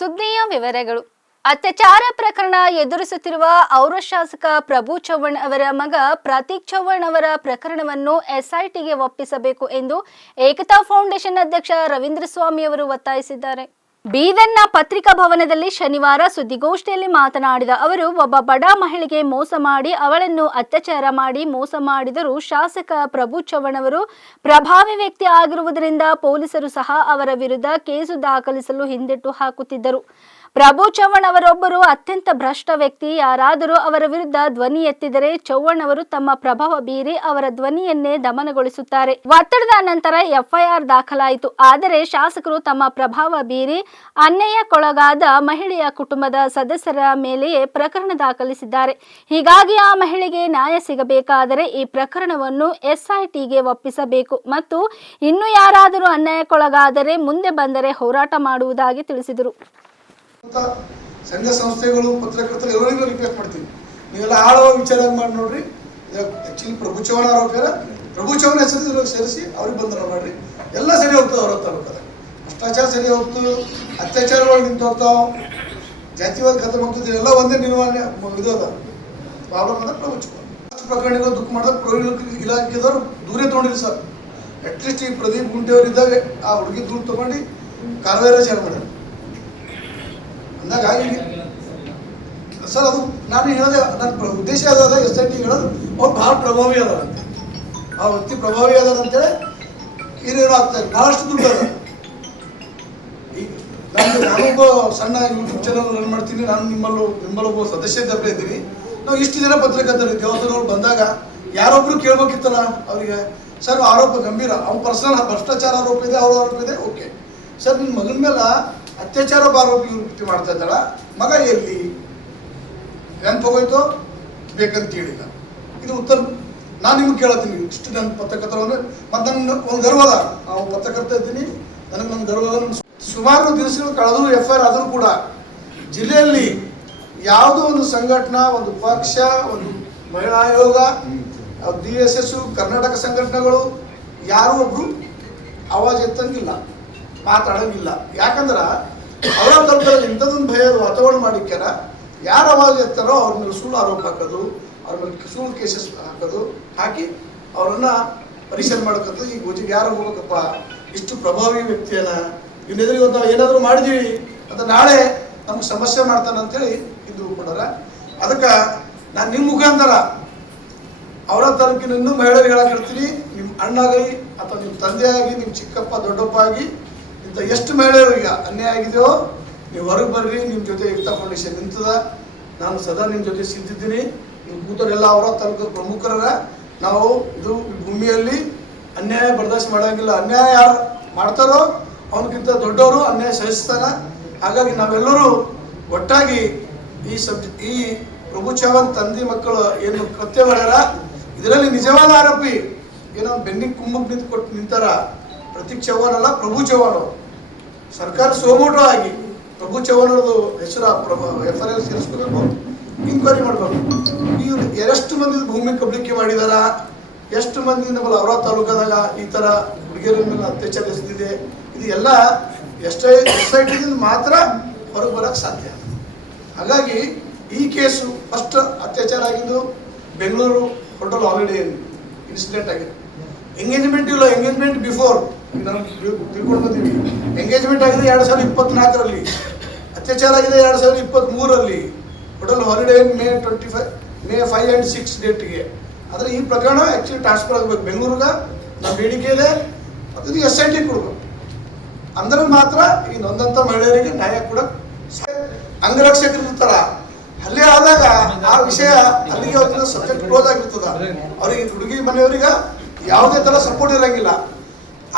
ಸುದ್ದಿಯ ವಿವರಗಳು. ಅತ್ಯಾಚಾರ ಪ್ರಕರಣ ಎದುರಿಸುತ್ತಿರುವ ಔರ ಶಾಸಕ ಪ್ರಭು ಚವ್ಹಾಣ್ ಅವರ ಮಗ ಪ್ರತೀಕ್ ಚವ್ಹಾಣ್ ಅವರ ಪ್ರಕರಣವನ್ನು ಎಸ್ಐಟಿಗೆ ಒಪ್ಪಿಸಬೇಕು ಎಂದು ಏಕತಾ ಫೌಂಡೇಶನ್ ಅಧ್ಯಕ್ಷ ರವೀಂದ್ರ ಸ್ವಾಮಿ ಅವರು ಒತ್ತಾಯಿಸಿದ್ದಾರೆ. ಬೀದರ್ನ ಪತ್ರಿಕಾ ಭವನದಲ್ಲಿ ಶನಿವಾರ ಸುದ್ದಿಗೋಷ್ಠಿಯಲ್ಲಿ ಮಾತನಾಡಿದ ಅವರು, ಒಬ್ಬ ಬಡ ಮಹಿಳೆಗೆ ಮೋಸ ಮಾಡಿ ಅವಳನ್ನು ಅತ್ಯಾಚಾರ ಮಾಡಿ ಮೋಸ ಮಾಡಿದರೂ ಶಾಸಕ ಪ್ರಭು ಚವ್ಹಾಣ್ ಅವರು ಪ್ರಭಾವಿ ವ್ಯಕ್ತಿ ಆಗಿರುವುದರಿಂದ ಪೊಲೀಸರು ಸಹ ಅವರ ವಿರುದ್ಧ ಕೇಸು ದಾಖಲಿಸಲು ಹಿಂದೆಟ್ಟು ಹಾಕುತ್ತಿದ್ದರು. ಪ್ರಭು ಚವ್ಹಾಣ್ ಅವರೊಬ್ಬರು ಅತ್ಯಂತ ಭ್ರಷ್ಟ ವ್ಯಕ್ತಿ. ಯಾರಾದರೂ ಅವರ ವಿರುದ್ಧ ಧ್ವನಿ ಎತ್ತಿದರೆ ಚವ್ಹಾಣ್ ಅವರು ತಮ್ಮ ಪ್ರಭಾವ ಬೀರಿ ಅವರ ಧ್ವನಿಯನ್ನೇ ದಮನಗೊಳಿಸುತ್ತಾರೆ. ಒತ್ತಡದ ನಂತರ ಎಫ್ಐಆರ್ ದಾಖಲಾಯಿತು. ಆದರೆ ಶಾಸಕರು ತಮ್ಮ ಪ್ರಭಾವ ಬೀರಿ ಅನ್ಯಾಯಕ್ಕೊಳಗಾದ ಮಹಿಳೆಯ ಕುಟುಂಬದ ಸದಸ್ಯರ ಮೇಲೆಯೇ ಪ್ರಕರಣ ದಾಖಲಿಸಿದ್ದಾರೆ. ಹೀಗಾಗಿ ಆ ಮಹಿಳೆಗೆ ನ್ಯಾಯ ಸಿಗಬೇಕಾದರೆ ಈ ಪ್ರಕರಣವನ್ನು ಎಸ್ಐಟಿಗೆ ಒಪ್ಪಿಸಬೇಕು ಮತ್ತು ಇನ್ನು ಯಾರಾದರೂ ಅನ್ಯಾಯಕ್ಕೊಳಗಾದರೆ ಮುಂದೆ ಬಂದರೆ ಹೋರಾಟ ಮಾಡುವುದಾಗಿ ತಿಳಿಸಿದರು. ಸಂಘ ಸಂಸ್ಥೆಗಳು ಪತ್ರಕರ್ತರು ಎಲ್ಲರಿಗೂ ರಿಕ್ವೆಸ್ಟ್ ಮಾಡ್ತೀವಿ, ನೀವೆಲ್ಲ ಆಳುವ ವಿಚಾರ ಮಾಡಿ ನೋಡ್ರಿ. ಆಕ್ಚುಲಿ ಪ್ರಭು ಚವ್ಹಾಣ್ ಆರೋಪಿಯರ ಪ್ರಭು ಚವ್ಹಾಣ್ ಹೆಸರು ಸೇರಿಸಿ ಅವ್ರಿಗೆ ಬಂಧನ ಮಾಡ್ರಿ, ಎಲ್ಲ ಸರಿ ಹೋಗ್ತದೆ. ಅವರ ತಾಲೂಕದ ಭ್ರಷ್ಟಾಚಾರ ಸರಿ ಹೋಗ್ತದೆ, ಅತ್ಯಾಚಾರಗಳು ನಿಂತು ಹೋಗ್ತಾವ, ಜಾತಿವಾದ ಖತಮ್ ಹೋಗ್ತದೆ, ಎಲ್ಲ ಒಂದೇ ನಿರ್ವಹಣೆ ಇದು ಅದ ಪ್ರಾಬ್ಲಮ್ ಅದ. ಪ್ರಭು ಚವ್ಹಾಣ್ ಪ್ರಕರಣಗಳು ದುಃಖ ಮಾಡಿದ ಪ್ರೊಹಿಬಿಷನ್ ಇಲಾಖೆದವ್ರು ದೂರೇ ತೊಗೊಂಡಿಲ್ಲ ಸರ್. ಅಟ್ಲೀಸ್ಟ್ ಈ ಪ್ರದೀಪ್ ಗುಂಟೆಯವರು ಇದ್ದಾಗ ಆ ಹುಡುಗಿ ದೂರ ತಗೊಂಡು ಕಾರ್ಯವಾರ ಚಾಲು ಮಾಡ್ಯಾರ ಅಂದಾಗ ಸರ್. ಅದು ನಾನು ಹೇಳೋದೆ, ನನ್ನ ಉದ್ದೇಶ ಅದ ಎಸ್ಐಟಿ ಹೇಳೋದು, ಅವ್ರು ಭಾಳ ಪ್ರಭಾವಿ ಅದಾರಂತೆ, ಆ ವ್ಯಕ್ತಿ ಪ್ರಭಾವಿ ಅದಾರಂತೇಳಿ ಹಿರಿಯರು ಆಗ್ತಾರೆ. ಭಾಳಷ್ಟು ದುಡ್ಡು ಅದ. ಈಗ ನಾನೊಬ್ಬ ಸಣ್ಣ ಯೂಟ್ಯೂಬ್ ಚಾನಲ್ ರನ್ ಮಾಡ್ತೀನಿ, ನಾನು ನಿಮ್ಮಲ್ಲೊಬ್ಬ ಸದಸ್ಯ ಇದ್ದಬ್ಬೇ ಇದ್ದೀನಿ. ನಾವು ಇಷ್ಟು ಜನ ಪತ್ರಕರ್ತರು ದೇವಸ್ಥಾನವ್ರು ಬಂದಾಗ ಯಾರೊಬ್ರು ಕೇಳ್ಬೇಕಿತ್ತಲ್ಲ ಅವರಿಗೆ, ಸರ್ ಆರೋಪ ಗಂಭೀರ, ಅವ್ನು ಪರ್ಸನಲ್ ಭ್ರಷ್ಟಾಚಾರ ಆರೋಪ ಇದೆ, ಅವ್ರ ಆರೋಪ ಇದೆ, ಓಕೆ ಸರ್ ನಿಮ್ಮ ಮಗನ ಮೇಲೆ ಅತ್ಯಾಚಾರ ಆರೋಪಿ ವೃತ್ತಿ ಮಾಡ್ತಾ ಇದ್ದಾಳ, ಮಗ ಎಲ್ಲಿ ನೆನಪು ಹೋಗೋಯ್ತು ಬೇಕಂತ ಹೇಳಿಲ್ಲ. ಇದು ಉತ್ತರ ನಾನು ನಿಮ್ಗೆ ಕೇಳತ್ತೀನಿ. ಇಷ್ಟು ನನ್ನ ಪತ್ರಕರ್ತರನ್ನು ಮತ್ತು ನನ್ನ ಒಂದು ಗರ್ವ ಅದ, ನಾವು ಪತ್ರಕರ್ತ ಇದ್ದೀನಿ, ನನ್ನ ಗರ್ವ ಅದ. ಸುಮಾರು ದಿವಸಗಳು ಕಳೆದು ಎಫ್ಐಆರ್ ಆದರೂ ಕೂಡ ಜಿಲ್ಲೆಯಲ್ಲಿ ಯಾವುದೋ ಒಂದು ಸಂಘಟನಾ, ಒಂದು ಪಕ್ಷ, ಒಂದು ಮಹಿಳಾ ಆಯೋಗ, DSS, ಕರ್ನಾಟಕ ಸಂಘಟನೆಗಳು ಯಾರೂ ಒಬ್ರು ಆವಾಜ್ ಎತ್ತಂಗಿಲ್ಲ, ಮಾತಾಡೋಂಗಿಲ್ಲ. ಯಾಕಂದ್ರೆ ಅವರ ತಲುಪದಲ್ಲಿ ಇಂಥದೊಂದು ಭಯದ ವಾತಾವರಣ ಮಾಡಿಕ್ಯಾರ. ಯಾರು ಆವಾಜ್ ಎತ್ತಾರೋ ಅವ್ರ ಮೇಲೆ ಸುಳ್ಳು ಆರೋಪ ಹಾಕೋದು, ಅವ್ರ ಮೇಲೆ ಸುಳ್ಳು ಕೇಸಸ್ ಹಾಕೋದು, ಹಾಕಿ ಅವರನ್ನು ಪರಿಶೀಲನೆ ಮಾಡ್ಕೋದು. ಈಗ ಗೋಜಿಗೆ ಯಾರು ಹೋಗ್ಬೇಕಪ್ಪ, ಇಷ್ಟು ಪ್ರಭಾವಿ ವ್ಯಕ್ತಿಯನ್ನ ಇನ್ನೆದುರಿಗೆ ನಾವು ಏನಾದರೂ ಮಾಡಿದೀವಿ ಅಂತ ನಾಳೆ ನಮ್ಗೆ ಸಮಸ್ಯೆ ಮಾಡ್ತಾನಂತೇಳಿ ಇದು ಕೊಡಾರ. ಅದಕ್ಕೆ ನಾನು ನಿಮ್ಮ ಮುಖಾಂತರ ಅವರ ತಾಲೂಕಿನ ಇನ್ನೂ ಮಹಿಳೆಯರಿಗೆ ಹೇಳಕ್ಕಿರ್ತೀನಿ, ನಿಮ್ಮ ಅಣ್ಣಾಗಲಿ ಅಥವಾ ನಿಮ್ಮ ತಂದೆಯಾಗಿ, ನಿಮ್ಮ ಚಿಕ್ಕಪ್ಪ ದೊಡ್ಡಪ್ಪ ಆಗಿ ಇಂಥ ಎಷ್ಟು ಮಹಿಳೆಯರಿಗೆ ಅನ್ಯಾಯ ಆಗಿದೆಯೋ ನೀವು ಹೊರಗೆ ಬರ್ರಿ. ನಿಮ್ಮ ಜೊತೆ ಏಕತಾ ಫೌಂಡೇಶನ್ ನಿಂತದ, ನಾನು ಸದಾ ನಿಮ್ಮ ಜೊತೆ ಸಿದ್ಧಿದ್ದೀನಿ. ನಿಮ್ಮ ಕೂತರೆಲ್ಲ ಅವರ ತಾಲೂಕು ಪ್ರಮುಖರ. ನಾವು ಇದು ಭೂಮಿಯಲ್ಲಿ ಅನ್ಯಾಯ ಬರದಾಶ್ ಮಾಡೋಂಗಿಲ್ಲ. ಅನ್ಯಾಯ ಯಾರು ಮಾಡ್ತಾರೋ ಅವನಿಗಿಂತ ದೊಡ್ಡವರು ಅನ್ಯಾಯ ಸಹಿಸ್ತಾನ. ಹಾಗಾಗಿ ನಾವೆಲ್ಲರೂ ಒಟ್ಟಾಗಿ ಈ ಪ್ರಭು ಚವ್ಹಾಣ್ ತಂದೆ ಮಕ್ಕಳು ಏನು ಕೃತ್ಯ ಮಾಡ್ಯಾರ, ಇದರಲ್ಲಿ ನಿಜವಾದ ಆರೋಪಿ ಏನೋ ಬೆನ್ನಿಗೆ ಕುಮ್ಮಕ್ಕೆ ಕೊಟ್ಟು ನಿಂತಾರ ಪ್ರತೀಕ್ ಚವ್ಹಾಣ್ ಅಲ್ಲ, ಪ್ರಭು ಚವ್ಹಾಣ್. ಸರ್ಕಾರ ಸೋಮೋಟೋ ಆಗಿ ಪ್ರಭು ಚವ್ಹಾಣ್ ಅವ್ರದ್ದು ಹೆಸರು ಎಫ್ಐಆರ್ ಸೇರಿಸ್ಕೋಬೇಕು, ಇನ್ಕ್ವೈರಿ ಮಾಡಬೇಕು. ಇವ್ರು ಎಷ್ಟು ಮಂದಿ ಭೂಮಿ ಕಬಳಿಕೆ ಮಾಡಿದಾರ, ಎಷ್ಟು ಮಂದಿ ನಮ್ಮಲ್ಲಿ ಅವರ ತಾಲೂಕದಾಗ ಈ ಥರ ಹುಡುಗಿಯರ ಮೇಲೆ ಅತ್ಯಾಚಾರ ಎಸಗಿದೆ, ಇದು ಎಲ್ಲ ಎಸ್ಐಟಿದಿಂದ ಮಾತ್ರ ಹೊರಗೆ ಬರೋಕ್ಕೆ ಸಾಧ್ಯ. ಹಾಗಾಗಿ ಈ ಕೇಸು ಫಸ್ಟ್ ಅತ್ಯಾಚಾರ ಆಗಿದ್ದು ಬೆಂಗಳೂರು ಹೋಟೆಲ್ ಹಾಲಿಡೇ ಇನ್ಸಿಡೆಂಟ್ ಆಗಿದೆ. ಎಂಗೇಜ್ಮೆಂಟ್ ಇಲ್ಲ, ಎಂಗೇಜ್ಮೆಂಟ್ ಬಿಫೋರ್ ನಾವು ತಿಳ್ಕೊಂಡು ಬಂದೀವಿ. ಎಂಗೇಜ್ಮೆಂಟ್ ಆಗಿದೆ 2024ರಲ್ಲಿ, ಅತ್ಯಾಚಾರ ಆಗಿದೆ 2023ರಲ್ಲಿ. ಹೋಟೆಲ್ ಹಾಲಿಡೇ ಮೇ 5 and 6 ಡೇಟ್ಗೆ. ಆದರೆ ಈ ಪ್ರಕರಣ ಆ್ಯಕ್ಚುಲಿ ಟ್ರಾನ್ಸ್ಫರ್ ಆಗಬೇಕು ಬೆಂಗಳೂರಿಗೆ, ನಮ್ಮ ಬೇಡಿಕೆ ಇದೆ. ಮತ್ತು ಇದು SIT ಕೊಡಬೇಕು, ಅಂದ್ರೆ ಮಾತ್ರ ಈ ನೊಂದಂಥ ಮಹಿಳೆಯರಿಗೆ ನ್ಯಾಯ ಕೊಡಕ್ಕೆ. ಅಂಗರಕ್ಷಕರು ಇರ್ತಾರ, ಹಲ್ಲೆ ಆದಾಗ ಆ ವಿಷಯ ಅಲ್ಲಿಗೆ ಅವತ್ತಿನ ಸಬ್ಜೆಕ್ಟ್ ಕ್ಲೋಸ್ ಆಗಿರ್ತದ. ಅವ್ರಿಗೆ ಹುಡುಗಿ ಮನೆಯವರಿಗೆ ಯಾವುದೇ ಥರ ಸಪೋರ್ಟ್ ಇರೋಂಗಿಲ್ಲ.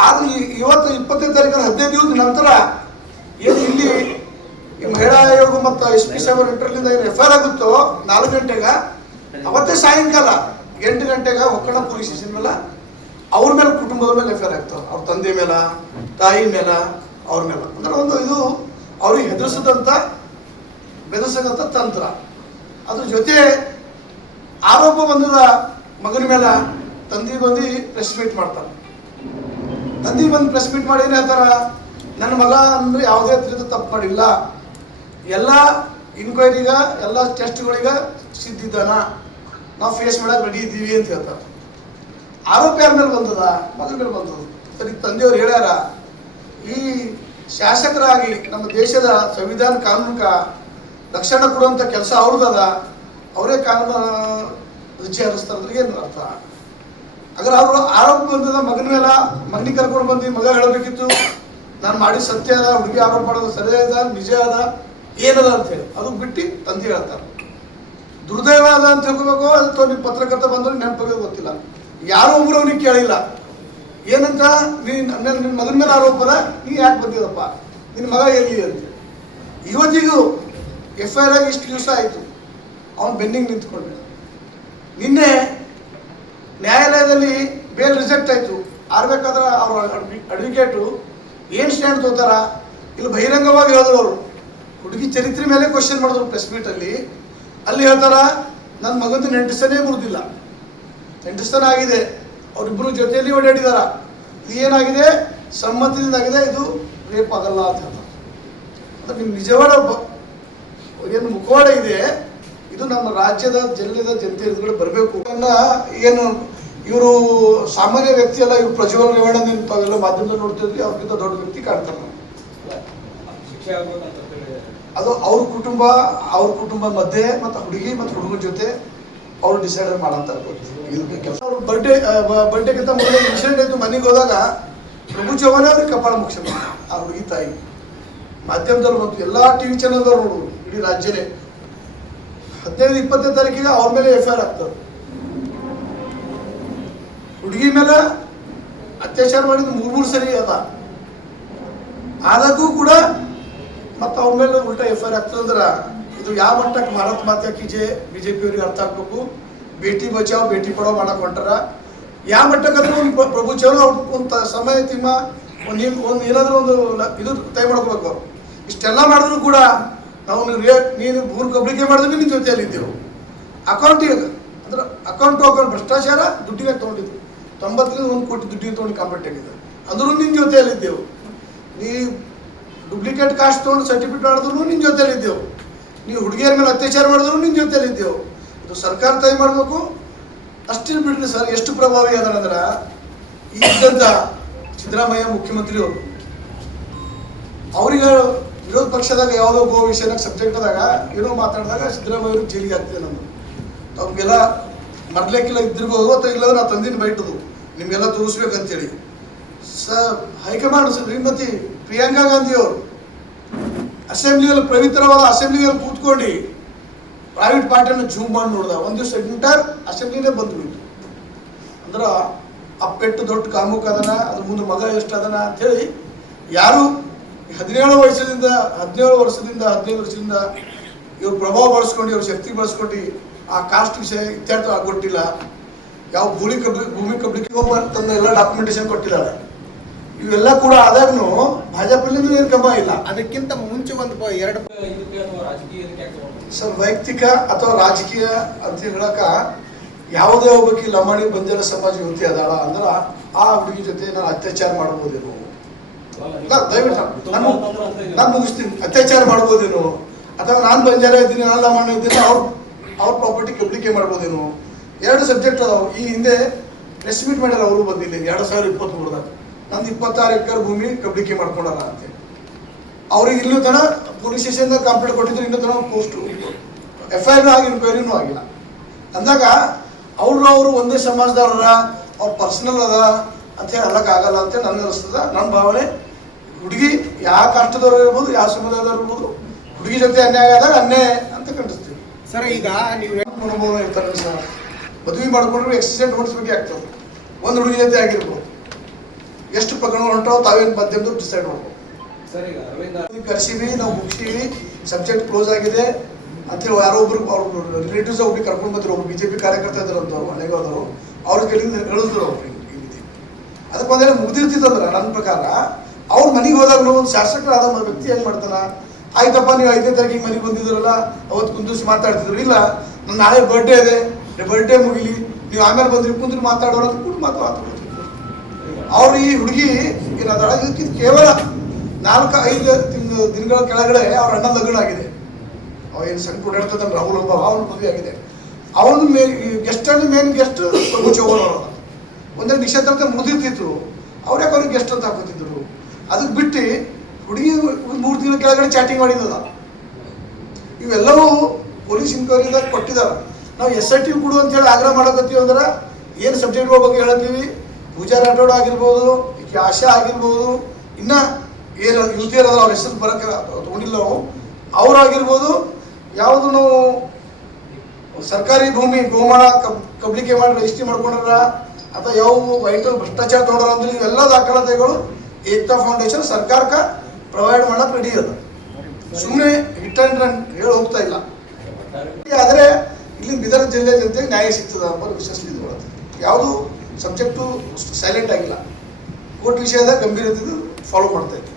ಆದ್ರೆ ಇವತ್ತು 25ನೇ ತಾರೀಕು 15 ದಿವಸದ ನಂತರ ಏನು ಇಲ್ಲಿ ಈ ಮಹಿಳಾ ಆಯೋಗ ಮತ್ತು SP ಸಾಹೇಬರ ಇಂಟರ್ಲಿಂದ ಏನು FIR ಆಗುತ್ತೋ 4 ಗಂಟೆಗೆ, ಅವತ್ತೇ ಸಾಯಂಕಾಲ 8 ಗಂಟೆಗೆ ಒಕ್ಕಣ ಪೊಲೀಸ್ ಸ್ಟೇಷನ್ ಮೇಲೆ ಅವ್ರ ಮೇಲೆ, ಕುಟುಂಬದ ಮೇಲೆ FIR ಆಗ್ತಾವೆ. ಅವ್ರ ತಂದೆ ಮೇಲೆ, ತಾಯಿ ಮೇಲೆ, ಅವ್ರ ಮೇಲೆ. ಅಂದ್ರೆ ಒಂದು ಇದು ಅವ್ರಿಗೆ ಹೆದರಿಸಿದಂಥ ಬೆದರಿಸಂಥ ತಂತ್ರ. ಅದ್ರ ಜೊತೆ ಆರೋಪ ಬಂದದ ಮಗನ ಮೇಲೆ ತಂದೆ ಬಂದು ಪ್ರೆಸ್ ಮೀಟ್ ಮಾಡ್ತಾರೆ. ತಂದೆ ಬಂದು ಪ್ರೆಸ್ ಮೀಟ್ ಮಾಡಿ ಏನು ಹೇಳ್ತಾರ, ನನ್ನ ಮಗ ಅಂದರೆ ಯಾವುದೇ ರೀತಿ ತಪ್ಪು ಮಾಡಿಲ್ಲ, ಎಲ್ಲ ಇನ್ಕ್ವೈರಿಗ ಎಲ್ಲ ಟೆಸ್ಟ್ಗಳಿಗ ಸಿದ್ಧಿದ್ದಾನ, ನಾವು ಫೇಸ್ ಮಾಡಕ್ಕೆ ರೆಡಿ ಇದ್ದೀವಿ ಅಂತ ಹೇಳ್ತಾರೆ. ಆರೋಪ ಯಾರ ಮೇಲೆ ಬಂದದ? ಮಗನ ಮೇಲೆ ಬಂದದ. ಸರಿ, ತಂದೆಯವ್ರು ಹೇಳ್ಯಾರ, ಈ ಶಾಸಕರಾಗಿ ನಮ್ಮ ದೇಶದ ಸಂವಿಧಾನ ಕಾನೂನಕ ರಕ್ಷಣೆ ಕೊಡುವಂಥ ಕೆಲಸ ಅವ್ರದ್ದದ, ಅವರೇ ಕಾನೂನು ರುಚಿ ಹರಿಸ್ತಾರಂದ್ರೆ ಏನು ಅರ್ಥ? ಹಾಗಾದ್ರೆ ಅವರು ಆರೋಪ ಬಂದದ ಮಗನ ಮೇಲೆ, ಮಗನಿಗೆ ಕರ್ಕೊಂಡು ಬಂದು ಮಗ ಹೇಳಬೇಕಿತ್ತು ನಾನು ಮಾಡಿ ಸತ್ಯ ಅದ, ಹುಡುಗಿ ಆರೋಪ ಮಾಡೋದು ಸರಿ ಅದ, ನಿಜ ಅದ, ಏನದ ಅಂತೇಳಿ ಅದು ಬಿಟ್ಟು ತಂದೆ ಹೇಳ್ತಾರೆ. ದುರ್ದೈವ ಅದ ಅಂತ ತಿಳ್ಕೋಬೇಕು, ಅಥವಾ ನೀವು ಪತ್ರಕರ್ತ ಬಂದ್ರೆ ನೆನಪಾಗ ಗೊತ್ತಿಲ್ಲ, ಯಾರೋ ಒಬ್ರು ಅವ್ನಿಗೆ ಕೇಳಿಲ್ಲ ಏನಂತ, ನಿನ್ನ ಮಗನ ಮೇಲೆ ಆರೋಪ ಅದ, ನೀ ಯಾಕೆ ಬಂದಿದಪ್ಪ, ನಿನ್ನ ಮಗ ಎಲ್ಲಿ ಅಂತ. ಇವತ್ತಿಗೂ FIR ಆಗಿ ಇಷ್ಟು ದಿವಸ ಆಯಿತು, ಅವನು ಬೆನ್ನಿಂಗ್ ನಿಂತ್ಕೊಂಡ್ರೆ. ನಿನ್ನೆ ನ್ಯಾಯಾಲಯದಲ್ಲಿ ಬೇಲ್ ರಿಜೆಕ್ಟ್ ಆಯಿತು. ಆರ್ಬೇಕಾದ್ರೆ ಅವ್ರ ಅಡ್ವೊಕೇಟು ಏನು ಸ್ಟ್ಯಾಂಡ್ ತೋತಾರ, ಇಲ್ಲಿ ಬಹಿರಂಗವಾಗಿ ಹೇಳಿದ್ರು. ಅವರು ಹುಡುಗಿ ಚರಿತ್ರೆ ಮೇಲೆ ಕ್ವಶನ್ ಮಾಡಿದ್ರು ಪ್ರೆಸ್ ಮೀಟಲ್ಲಿ. ಅಲ್ಲಿ ಹೇಳ್ತಾರ, ನನ್ನ ಮಗಂದು ನೆಂಟಸ್ತನೇ ಮುರಿದಿಲ್ಲ, ನೆಂಟಸ್ತನ ಆಗಿದೆ, ಅವರಿಬ್ಬರು ಜೊತೆಯಲ್ಲಿ ಓಡಾಡಿದಾರ, ಇದು ಏನಾಗಿದೆ ಸಮ್ಮತಿಯಿಂದ ಆಗಿದೆ, ಇದು ರೇಪ್ ಆಗಲ್ಲ ಅಂತ ಹೇಳ್ತಾರೆ. ಅದು ನಿಮ್ಮ ನಿಜವಾದ ಏನು ಮುಖವಾಡ ಇದೆ, ಇದು ನಮ್ಮ ರಾಜ್ಯದ ಜಿಲ್ಲೆದ ಜನತೆ ಎದುರುಗಡೆ ಬರಬೇಕು. ಏನು ಇವರು ಸಾಮಾನ್ಯ ವ್ಯಕ್ತಿ ಅಲ್ಲ, ಇವ್ರು ಪ್ರಜ್ವಲ್ ರೇವಣ್ಣ ತಾವೆಲ್ಲ ಮಾಧ್ಯಮದಲ್ಲಿ ನೋಡ್ತಿದ್ವಿ, ಅವ್ರಿಗಿಂತ ದೊಡ್ಡ ವ್ಯಕ್ತಿ ಕಾಣ್ತಾರೆ. ಅದು ಅವ್ರ ಕುಟುಂಬ ಮಧ್ಯೆ ಮತ್ತು ಹುಡುಗಿ ಮತ್ತು ಹುಡುಗನ ಜೊತೆ ಅವ್ರು ಡಿಸೈಡ್ ಮಾಡಂತ ಕೆಲಸ. ಅವ್ರು ಬರ್ಡೇಗಿಂತ ಮೊದಲು ಇನ್ಸಿಡೆಂಟ್ ಆಯ್ತು. ಮನೆಗೆ ಹೋದಾಗ ಪ್ರಭು ಚವ್ಹಾಣ್ ಅವ್ರಿಗೆ ಕಪಾಳ ಮುಖ್ಯ ಆ ಹುಡುಗಿ ತಾಯಿ. ಮಾಧ್ಯಮದವ್ರು ಬಂತು, ಎಲ್ಲ TV ಚಾನಲ್ದವ್ರು ನೋಡುವುದು, ಇಡೀ ರಾಜ್ಯನೇ. 15-20 ತಾರೀಕಿಗೆ ಅವ್ರ ಮೇಲೆ FIR ಆಗ್ತದೆ. ಹುಡುಗಿ ಮೇಲೆ ಅತ್ಯಾಚಾರ ಮಾಡಿದ್ದು 3 ಸರಿ ಅದ. ಆದಾಗೂ ಕೂಡ ಮತ್ತು ಅವ್ರ ಮೇಲೆ ಉಲ್ಟಾ FIR ಆಗ್ತದಂದ್ರೆ ಇದು ಯಾವ ಮಟ್ಟಕ್ಕೆ ಭಾರತ ಮಾತೆ ಕಿ ಜೈ BJP ಅವ್ರಿಗೆ ಅರ್ಥ ಆಗ್ಬೇಕು. ಬೇಟಿ ಬಚಾವ್ ಬೇಟಿ ಪಡಾವ್ ಮಾಡಕ್ಕೆ ಹೊಂಟಾರ. ಯಾವ ಮಟ್ಟಕ್ಕಾದ್ರೂ ಒಂದು ಪ್ರಭು ಚವ್ಹಾಣ್ ಅವ್ರು ಒಂದು ಸಮಯ ತಿಮ್ಮ ಒಂದು ಏನಾದರೂ ಒಂದು ಇದು ತಯ ಮಾಡ್ಕೋಬೇಕು. ಅವ್ರು ಇಷ್ಟೆಲ್ಲ ಮಾಡಿದ್ರು ಕೂಡ ನಾವು ನೀನು ಭೂರ್ ಕಬಳಿಕೆ ಮಾಡಿದ್ವಿ, ನಿನ್ನ ಜೊತೆಯಲ್ಲಿದ್ದೆವು. ಅಕೌಂಟಿಗೆ ಅಂದ್ರೆ ಅಕೌಂಟ್ ಭ್ರಷ್ಟಾಚಾರ ದುಡ್ಡಿಗೆ ತೊಗೊಂಡಿದ್ದು 90ರಿಂದ 1 ಕೋಟಿ ದುಡ್ಡಿಗೆ ತೊಗೊಂಡು ಕಂಪ್ಲೀಟ್ ಆಗಿದೆ, ಅಂದ್ರೂ ನಿನ್ನ ಜೊತೆಯಲ್ಲಿದ್ದೆವು. ನೀ ಡುಪ್ಲಿಕೇಟ್ ಕಾಸ್ಟ್ ತೊಗೊಂಡು ಸರ್ಟಿಫಿಕೇಟ್ ಮಾಡಿದ್ರು ನಿನ್ನ ಜೊತೆಯಲ್ಲಿದ್ದೆವು. ನೀವು ಹುಡುಗಿಯರ ಮೇಲೆ ಅತ್ಯಾಚಾರ ಮಾಡಿದ್ರು ನಿನ್ನ ಜೊತೆಯಲ್ಲಿದ್ದೆವು. ಇದು ಸರ್ಕಾರ ತಯ ಮಾಡಬೇಕು. ಅಷ್ಟಿನ ಬಿಡ್ರಿ ಸರ್, ಎಷ್ಟು ಪ್ರಭಾವಿ ಅದರಂದ್ರೆ ಈಗಿದ್ದಂಥ ಸಿದ್ದರಾಮಯ್ಯ ಮುಖ್ಯಮಂತ್ರಿ ಅವರು, ಅವರಿಗೆ ವಿರೋಧ ಪಕ್ಷದಾಗ ಯಾವುದೋ ಗೋ ವಿಷಯದಾಗ ಸಬ್ಜೆಕ್ಟ್ದಾಗ ಏನೋ ಮಾತಾಡಿದಾಗ ಸಿದ್ದರಾಮಯ್ಯ ಅವ್ರಿಗೆ ಜೈಲಿಗೆ ಆಗ್ತದೆ. ನಮ್ಮದು ಅವ್ರಿಗೆಲ್ಲ ಮರ್ಲಿಕ್ಕಿಲ್ಲ ಇದ್ದಿರ್ಬೋದು ಅಥವಾ ಇಲ್ಲದ್ರೆ ನಾ ತಂದಿನ ಬೈಟದು ನಿಮಗೆಲ್ಲ ತೋರಿಸ್ಬೇಕಂತೇಳಿ ಹೈಕಮಾಂಡ್ ಶ್ರೀಮತಿ ಪ್ರಿಯಾಂಕಾ ಗಾಂಧಿ ಅವರು ಅಸೆಂಬ್ಲಿಯಲ್ಲಿ ಪವಿತ್ರವಾದ ಅಸೆಂಬ್ಲಿಯಲ್ಲಿ ಕೂತ್ಕೊಂಡು ಪ್ರೈವೇಟ್ ಪಾರ್ಟಿಯನ್ನು ಜೂಮ್ ಮಾಡಿ ನೋಡ್ದ. ಒಂದು ದಿವಸ ಎಂಟರ್ ಅಸೆಂಬ್ಲಿನೇ ಬಂದ್ಬಿಟ್ಟು ಅಂದ್ರೆ ಆ ಪೆಟ್ಟು ದೊಡ್ಡ ಕಾಮುಕ್ ಅದನ, ಅದ್ರ ಮುಂದೆ ಮಗ ಎಷ್ಟು ಅದನ ಅಂಥೇಳಿ ಯಾರು 17 ವರ್ಷದಿಂದ 15 ವರ್ಷದಿಂದ ಇವ್ರು ಪ್ರಭಾವ ಬಳಸ್ಕೊಂಡು ಇವ್ರ ಶಕ್ತಿ ಬಳಸ್ಕೊಂಡು ಆ ಕಾಸ್ಟ್ ವಿಷಯ ಇತ್ಯರ್ಥ ಕೊಟ್ಟಿಲ್ಲ. ಯಾವ ಭೂಮಿ ಕಬ್ಲಿಕ್ಕೆ ತನ್ನ ಎಲ್ಲ ಡಾಕ್ಯುಮೆಂಟೇಶನ್ ಕೊಟ್ಟಿದ್ದಾರೆ. ಇವೆಲ್ಲ ಕೂಡ ಆದಾಗ್ನು ಭಾಜಪಲ್ಲಿಂದ ಏನು ಕ್ರಮ ಇಲ್ಲ. ಅದಕ್ಕಿಂತ ಮುಂಚೆ ಒಂದು 2 ಸರ್, ವೈಯಕ್ತಿಕ ಅಥವಾ ರಾಜಕೀಯ ಅಂತ ಹೇಳಕ ಯಾವುದೇ ಒಬ್ಬಕ್ಕೆ ಲಂಬಾಣಿ ಬಂಜಾರ ಸಮಾಜ ಯುವತಿ ಅದಾಳ ಅಂದ್ರೆ ಆ ಹುಡುಗಿ ಜೊತೆ ನಾನು ಅತ್ಯಾಚಾರ ಮಾಡ್ಬೋದೇನೋ, ದಯವಿಟ್ಟು ನಾನು ಮುಗಿಸ್ತೀನಿ, ಅತ್ಯಾಚಾರ ಮಾಡ್ಬೋದೇನೋ, ಅಥವಾ ನಾನು ಬಂಜಾರ ಇದ್ದೀನಿ ನಾನು ಲಂಬಾಣಿ ಇದ್ದೀನಿ ಅವ್ರ ಪ್ರಾಪರ್ಟಿ ಕಬ್ಲಿಕೆ ಮಾಡ್ಬೋದೇನೋ. 2 ಸಬ್ಜೆಕ್ಟ್ ಅದಾವ. ಈ ಹಿಂದೆ ಪ್ರೆಸ್ ಮೀಟ್ ಮಾಡ್ಯಾರ, ಅವರು ಬಂದಿಲ್ಲ 2023ದಾಗ ನಂದು 26 ಎಕರೆ ಭೂಮಿ ಕಬ್ಲಿಕೆ ಮಾಡ್ಕೊಂಡಾರ ಅಂತೇಳಿ. ಅವ್ರಿಗೆ ಇನ್ನೂ ತನ ಪೊಲೀಸ್ ಸ್ಟೇಷನ್ದಾಗ ಕಂಪ್ಲೇಂಟ್ ಕೊಟ್ಟಿದ್ರು, ಇನ್ನೂ ತನ ಪೋಸ್ಟ್ FIR ಆಗಿ ಇನ್ಕ್ವೈರಿನೂ ಆಗಿಲ್ಲ. ಅಂದಾಗ ಅವರು ಒಂದೇ ಸಮಾಜದವ್ರ ಅವ್ರ ಪರ್ಸನಲ್ ಅದ ಅಂತೇಳಿ ಅಲ್ಲಕ್ಕಾಗಲ್ಲ ಅಂತೇಳಿ ನನಗೆ ಅನಿಸ್ತದ. ನನ್ನ ಭಾವನೆ, ಹುಡುಗಿ ಯಾವ ಕಾಷ್ಟದವ್ರು ಇರ್ಬೋದು, ಯಾವ ಸಮುದಾಯದವ್ರು ಇರ್ಬೋದು, ಹುಡುಗಿ ಜೊತೆ ಅನ್ಯಾಯ ಆದಾಗ ಅನ್ಯಾಯ ಅಂತ ಕಂಡಿಸ್ತೀವಿ. ಸರ್, ಈಗ ನೀವು ಅನುಭವ ಇರ್ತಾರೆ ಸರ್. ಮದುವೆ ಮಾಡ್ಕೊಂಡ್ರೆ ಎಕ್ಸಿಡೆಂಟ್ ಓಡಿಸ್ಬೇಕೆ ಆಗ್ತದೆ. ಒಂದು ಹುಡುಗಿ ಜೊತೆ ಆಗಿರ್ಬೋದು. ಎಷ್ಟು ಪ್ರಕರಣ ಹೊಂಟಾವ ತಾವೇನು ಮಧ್ಯಮ ಡಿಸೈಡ್ ಮಾಡ್ಬೋದು. ಕರ್ಸೀವಿ, ನಾವು ಮುಗಿಸೀವಿ, ಸಬ್ಜೆಕ್ಟ್ ಕ್ಲೋಸ್ ಆಗಿದೆ ಅಂತೇಳಿ ಯಾರೋ ಒಬ್ರು ಅವ್ರ ರಿಲೇಟಿವ್ಸ್ ಒಬ್ರಿಗೆ ಕರ್ಕೊಂಡು ಬಂದ್ರು. ಒಬ್ರು BJP ಕಾರ್ಯಕರ್ತ ಇದ್ದಾರಂತ ಮನೆಗೋದವರು, ಅವ್ರ ಕಡೆಯಿಂದ ಹೇಳಿದ್ರು ಅವ್ರಿಗೆ ಈ ರೀತಿ. ಅದಕ್ಕೆ ಒಂದೇಳೆ ಮುಗ್ದಿರ್ತಿತ್ತಂದ್ರೆ ನನ್ನ ಪ್ರಕಾರ ಅವ್ರ ಮನೆಗೆ ಹೋದಾಗ ಒಂದು ಶಾಸಕರಾದ ವ್ಯಕ್ತಿ ಏನು ಮಾಡ್ತಾನ, ಆಯ್ತಪ್ಪ ನೀವು 5ನೇ ತಾರೀಕಿಗೆ ಮನೆಗೆ ಬಂದಿದ್ರಲ್ಲ ಅವತ್ತು ಕುಂದಿಸಿ ಮಾತಾಡ್ತಿದ್ರು. ಇಲ್ಲ ನನ್ನ ನಾಳೆ ಬರ್ಡೇ ಇದೆ, ಬರ್ಡೇ ಮುಗಿಲಿ, ನೀವು ಆಮೇಲೆ ಬಂದ್ರಿ ಕುಂದ್ರಿ ಮಾತಾಡೋರು ಅಂತ ಕೂಡ ಮಾತಾಡ್ತಿದ್ರು. ಅವ್ರು ಈ ಹುಡುಗಿ ಏನದ ಇದಕ್ಕೆ ಕೇವಲ 4-5 ದಿನಗಳ ಕೆಳಗಡೆ ಅವ್ರ ಅಣ್ಣ ಲಗ್ನ ಆಗಿದೆ. ಅವ ಏನು ಸಣ್ಣ ಓಡಾಡ್ತದಲ್ಲ ರಾಹುಲ್ ಒಬ್ಬ, ಅವನ ಮದುವೆ ಆಗಿದೆ. ಅವನು ಗೆಸ್ಟ್ ಅಲ್ಲಿ ಮೇನ್ ಗೆಸ್ಟ್ ಪ್ರಭು ಚವ್ಹಾಣ್ ಅವರ ಒಂದೇ ನಿಷೇಧ ಮುಗಿದಿರ್ತಿತ್ತು. ಅವ್ರು ಯಾಕೆ ಅವ್ರಿಗೆ ಗೆಸ್ಟ್ ಅಂತ ಹಾಕೋತಿದ್ರು. ಅದಕ್ಕೆ ಬಿಟ್ಟು ಹುಡುಗಿ 3 ದಿನ ಕೆಳಗಡೆ ಚಾಟಿಂಗ್ ಮಾಡಿದ್ದಲ್ಲ. ಇವೆಲ್ಲವೂ ಪೊಲೀಸ್ ಇನ್ಕ್ವೈರಿದಾಗ ಕೊಟ್ಟಿದ್ದಾರೆ. ನಾವು SIT ಕೊಡು ಅಂತೇಳಿ ಆಗ್ರಹ ಮಾಡಕತ್ತೀವಿ. ಅಂದ್ರೆ ಏನು ಸಬ್ಜೆಕ್ಟ್ಗಳ ಬಗ್ಗೆ ಹೇಳ್ತೀವಿ, ಪೂಜಾ ರಾಠೋಡ್ ಆಗಿರ್ಬೋದು, ಈಕೆ ಆಶಾ ಆಗಿರ್ಬೋದು, ಇನ್ನು ಏನು ಯುವತಿಯರದ ಅವ್ರ ಹೆಸರು ಬರೋಕ್ಕೆ ತೊಗೊಂಡಿಲ್ಲ ನಾವು, ಅವರಾಗಿರ್ಬೋದು, ಯಾವುದು ನಾವು ಸರ್ಕಾರಿ ಭೂಮಿ ಗೋಮಾಳ ಕಬ್ಲಿಕೆ ಮಾಡಿ ರಿಜಿಸ್ಟ್ರಿ ಮಾಡ್ಕೊಂಡ್ರ ಅಥವಾ ಯಾವ ವೈಟಲ್ ಭ್ರಷ್ಟಾಚಾರ ತೊಗೊಂಡ್ರ ಅಂದ್ರೆ ಇವೆಲ್ಲ ದಾಖಲಾತಿಗಳು ಏಕ್ತಾ ಫೌಂಡೇಶನ್ ಸರ್ಕಾರಕ್ಕೆ ಪ್ರೊವೈಡ್ ಮಾಡಕ್ಕೆ ರೆಡಿ ಅದ. ಸುಮ್ಮನೆ ಹಿಟ್ ಆ್ಯಂಡ್ ರನ್ ಹೇಳಿ ಹೋಗ್ತಾ ಇಲ್ಲ. ಆದರೆ ಇಲ್ಲಿ ಬೀದರ್ ಜಿಲ್ಲೆ ಜನತೆಗೆ ನ್ಯಾಯ ಸಿಗ್ತದ ಅಂಬೋದು ವಿಶೇಷ ಇದು. ಯಾವುದು ಸಬ್ಜೆಕ್ಟು ಸೈಲೆಂಟ್ ಆಗಿಲ್ಲ. ಕೋರ್ಟ್ ವಿಷಯದ ಗಂಭೀರತೆ ಫಾಲೋ ಮಾಡ್ತಾ ಇತ್ತು.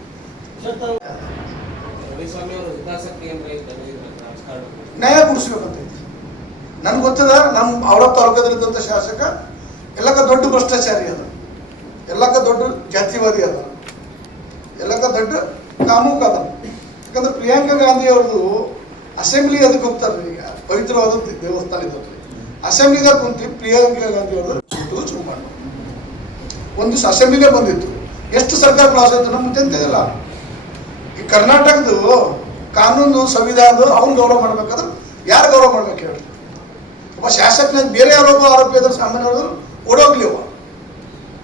ನ್ಯಾಯ ಕೊಡಿಸ್ಬೇಕಂತ ಐತಿ. ನನ್ಗೆ ಗೊತ್ತದ, ನಮ್ಮ ಔರಾದ್ ತಾಲೂಕದಲ್ಲಿದ್ದಂಥ ಶಾಸಕ ಎಲ್ಲಕ್ಕ ದೊಡ್ಡ ಭ್ರಷ್ಟಾಚಾರಿ ಅದ, ಎಲ್ಲಕ್ಕ ದೊಡ್ಡ ಜಾತಿವಾದಿ ಅದ, ಎಲ್ಲಕ್ಕ ದೊಡ್ಡ ಕಾಮುಕ ಅದ. ಯಾಕಂದ್ರೆ ಪ್ರಿಯಾಂಕಾ ಗಾಂಧಿ ಅವ್ರದ್ದು ಅಸೆಂಬ್ಲಿ ಅದಕ್ಕೆ ಹೋಗ್ತಾರೆ. ಈಗ ಪವಿತ್ರವಾದ ದೇವಸ್ಥಾನ ಇದ್ದವ್ರು ಅಸೆಂಬ್ಲಿದಾಗ ಕುಂತು ಪ್ರಿಯಾಂಕಾ ಗಾಂಧಿ ಅವ್ರದ್ದು ಶುರು ಮಾಡಿ ಒಂದು ದಿವಸ ಅಸೆಂಬ್ಲಿನೇ ಬಂದಿತ್ತು. ಎಷ್ಟು ಸರ್ಕಾರ ಕ್ಲಾಸ್ ಆಯ್ತು ನಮ್ಮ ಮುಂದೆ. ಈ ಕರ್ನಾಟಕದ್ದು ಕಾನೂನು ಸಂವಿಧಾನದ್ದು ಅವ್ನು ಗೌರವ ಮಾಡ್ಬೇಕಾದ್ರೆ ಯಾರು ಗೌರವ ಮಾಡ್ಬೇಕು ಹೇಳಿ? ಒಬ್ಬ ಶಾಸಕನಾಗ ಬೇರೆ ಆರೋಪಿ ಅದ್ರ ಸಾಮಾನ್ಯವರು ಓಡೋಗ್ಲಿ.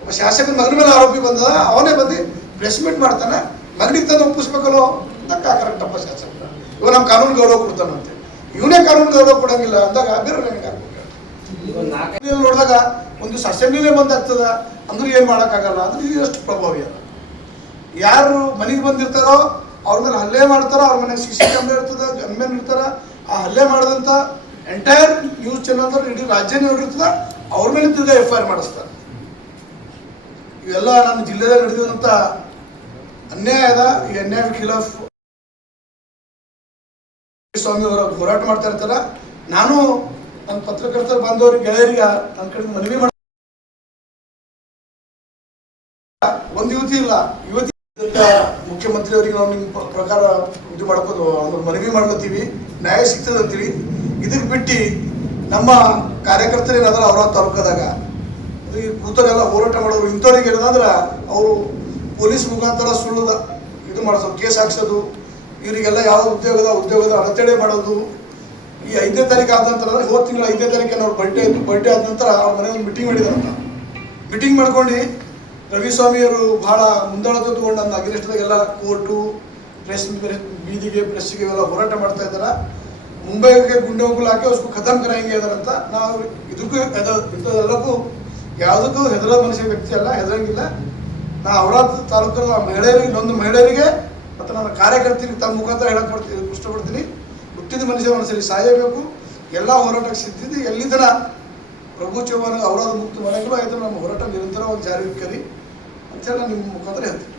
ಒಬ್ಬ ಶಾಸಕನ ಮಗನ ಮೇಲೆ ಆರೋಪಿ ಬಂದ, ಅವನೇ ಬಂದು ಪ್ರೆಸ್ ಮೀಟ್ ಮಾಡ್ತಾನೆ, ಮಗನಿಗೆ ತಂದು ಒಪ್ಪಿಸ್ಬೇಕಲ್ಲೋ ಅಂತ ಕರೆಕ್ಟಪ್ಪ ಶಾಸಕ. ಇವ ನಮ್ಮ ಕಾನೂನು ಗೌರವ ಕೊಡ್ತಾನಂತೆ, ಇವನೇ ಕಾನೂನು ಗೌರವ ಕೊಡಂಗಿಲ್ಲ ಅಂದಾಗ ಬೇರೆ ನೋಡಿದಾಗ ಒಂದು ದಿವಸ ಅಸೆಂಬ್ಲಿನೇ ಬಂದಾಗ್ತದ ಅಂದ್ರೆ ಏನು ಮಾಡೋಕ್ಕಾಗಲ್ಲ. ಅಂದ್ರೆ ಇದು ಎಷ್ಟು ಪ್ರಭಾವಿ ಅದ. ಯಾರು ಮನೆಗೆ ಬಂದಿರ್ತಾರೋ ಅವ್ರ ಮೇಲೆ ಹಲ್ಲೆ ಮಾಡ್ತಾರೋ, ಅವ್ರ ಮನೆಗೆ CC ಕ್ಯಾಮ್ರಾ ಇರ್ತದ, ಗನ್ಮೆನ್ ಇರ್ತಾರ. ಆ ಹಲ್ಲೆ ಮಾಡಿದಂಥ ಎಂಟೈರ್ ನ್ಯೂಸ್ ಚಾನಲ್ ಇಡೀ ರಾಜ್ಯನೇ ನೋಡಿರ್ತದ, ಅವ್ರ ಮೇಲೆ ತಿರ್ಗಾ FIR ಮಾಡಿಸ್ತಾರೆ. ಇವೆಲ್ಲ ನಮ್ಮ ಜಿಲ್ಲೆದಾಗ ನಡೆದಿರುವಂಥ ಅನ್ಯಾಯ ಅದ. ಈ ಅನ್ಯಾಯ ಖಿಲಾಫ್ ಸ್ವಾಮಿ ಅವರ ಹೋರಾಟ ಮಾಡ್ತಾ ಇರ್ತಾರ. ನಾನು ನನ್ನ ಪತ್ರಕರ್ತರ ಬಾಂಧವರಿಗೆ ಗೆಳೆಯರಿಗೆ ನನ್ನ ಕಡೆ ಮನವಿ ಮಾಡಿ, ಒಂದು ಯುವತಿ ಇಲ್ಲ, ಯುವತಿ ಮುಖ್ಯಮಂತ್ರಿ ಅವರಿಗೆ ನಾವು ನಿಮ್ಮ ಪ್ರಕಾರ ಇದು ಮಾಡ್ಕೊಂಡು ಮನವಿ ಮಾಡ್ಲತ್ತೀವಿ, ನ್ಯಾಯ ಸಿಗ್ತದೆ ಅಂತೀವಿ. ಇದಕ್ಕೆ ಬಿಟ್ಟು ನಮ್ಮ ಕಾರ್ಯಕರ್ತರು ಏನಾದ್ರೆ ಅವರ ತಾಲೂಕದಾಗ ಈ ಕೂತರೆಲ್ಲ ಹೋರಾಟ ಮಾಡೋರು ಇಂಥವ್ರಿಗೆ ಏನಂದ್ರೆ ಅವರು ಪೊಲೀಸ್ ಮುಖಾಂತರ ಸುಳ್ಳದ ಇದು ಮಾಡಿಸೋದು, ಕೇಸ್ ಹಾಕ್ಸೋದು, ಇವರಿಗೆಲ್ಲ ಯಾವ ಉದ್ಯೋಗದ ಅಡೆತಡೆ ಮಾಡೋದು. ಈ 5ನೇ ತಾರೀಕು ಆದ ನಂತರ ಹೋದ ತಿಂಗಳು 5ನೇ ತಾರೀಕು ಅವ್ರ ಬರ್ಡೇ ಆದ ನಂತರ ಅವ್ರ ಮನೆಯಲ್ಲಿ ಮೀಟಿಂಗ್ ಮಾಡಿದಾರಂತ. ಮೀಟಿಂಗ್ ಮಾಡ್ಕೊಂಡು ರವಿಸ್ವಾಮಿಯವರು ಭಾಳ ಮುಂದಾಳತೆ ತಗೊಂಡು ನನ್ನ ಅಗ್ರೆಸ್ಟ್ದಾಗೆಲ್ಲ ಕೋರ್ಟು, ಬೀದಿಗೆ ಪ್ರೆಸ್ಸಿಗೆ ಇವೆಲ್ಲ ಹೋರಾಟ ಮಾಡ್ತಾ ಇದ್ದಾರೆ. ಮುಂಬೈಗೆ ಗುಂಡೆ ಹೋಗಲು ಹಾಕಿ ಅವ್ರು ಖತಮ್ ಕರಂಗೆ ಇದಾರಂತ. ನಾವು ಇದಕ್ಕೂ ಇಂಥದ್ದೆಲ್ಲಕ್ಕೂ ಯಾವುದಕ್ಕೂ ಹೆದರ ಮನುಷ್ಯ ವ್ಯಕ್ತಿ ಅಲ್ಲ, ಹೆದರಂಗಿಲ್ಲ. ನಾ ಔರಾದ್ ತಾಲೂಕಲ್ಲಿ ಮಹಿಳೆಯರಿಗೆ, ಇನ್ನೊಂದು ಮಹಿಳೆಯರಿಗೆ ಮತ್ತು ನನ್ನ ಕಾರ್ಯಕರ್ತರಿಗೆ ತಮ್ಮ ಮುಖಾಂತರ ಹೇಳಕ್ಕೆ ಇಷ್ಟಪಡ್ತೀನಿ. ಹುಟ್ಟಿದ ಮನುಷ್ಯ ಮನಸ್ಸಲ್ಲಿ ಸಾಯಬೇಕು. ಎಲ್ಲ ಹೋರಾಟಕ್ಕೆ ಸಿದ್ಧಿದ್ದು ಎಲ್ಲಿದ್ದನ ಪ್ರಭು ಚವ್ಹಾಣ್ ಔರಾದ್ ಮುಕ್ತ ಮನೆಗಳು ಆಯ್ತು. ನಮ್ಮ ಹೋರಾಟ ನಿರಂತರವಾಗಿ ಜಾರಿ ಇಕ್ಕರಿ ಅಂತೇಳಿ ನಾನು ನಿಮ್ಮ ಮುಖಾಂತರ ಹೇಳ್ತೀನಿ.